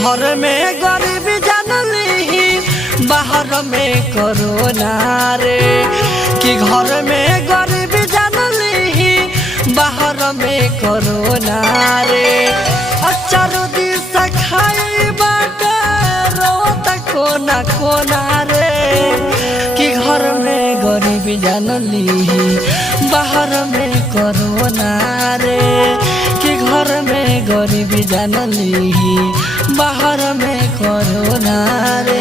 घर में गरीबी जानली बाहर में कोरोना रे। कि घर में गरीबी जानली बाहर में कोरोना रे। अचारो दिस खाई बाटे रोता कोना कोना रे। कि घर में गरीबी जानली बाहर में कोरोना रे। कि घर में गरीबी जानली बाहर में कोरोना रे।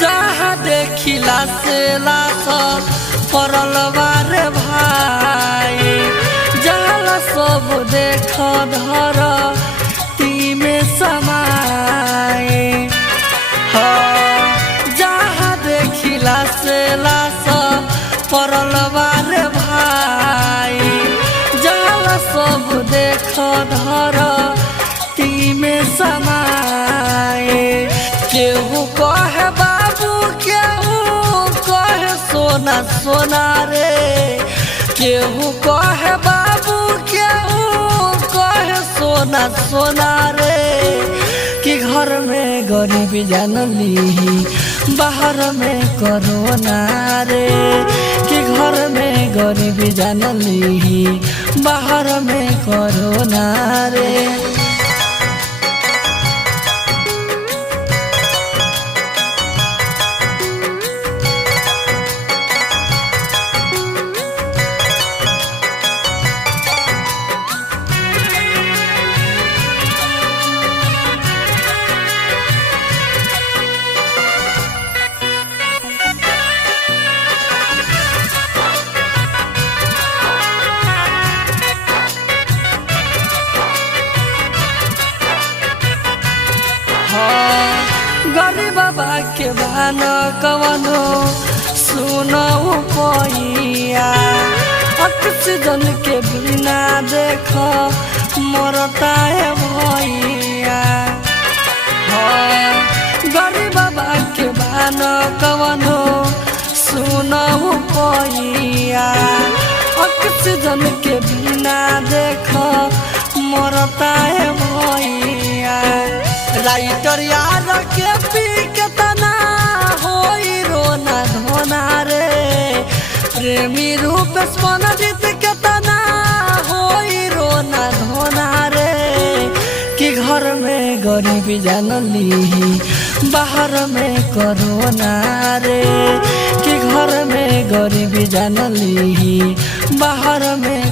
जहाँ देखिला से लाश पड़ल बारे भाई। जहाँ सब देख धर तीमे समाए। जहाँ देखिला से लाश पड़ल बारे भाई। जहाँ सब देख धर तीमे समाए। केहू कहे बाबू केहू कहे सोना सोना रे। केहू कहे बाबू केहू कहे सोना सोना रे। कि घर में गरीबी जानली बाहर में कोरोना रे। कि घर में गरीबी जानली बाहर में कोरोना रे। गरीब बाबा के बान कवनो सुनऊ पैया। ऑक्सीजन के बिना देख मरता है भैया। गरीब बाबा के बान कवनो सुनऊ पैया। ऑक्सीजन के बिना देख मरता है भैया। राइटर यार के पी के तना होई रोना धोना रे। प्रेमी रूप मन जीत के तना होई रोना धोना रे। कि घर में गरीबी जानली बाहर में कोरोना रे। कि घर में गरीबी जानली बाहर में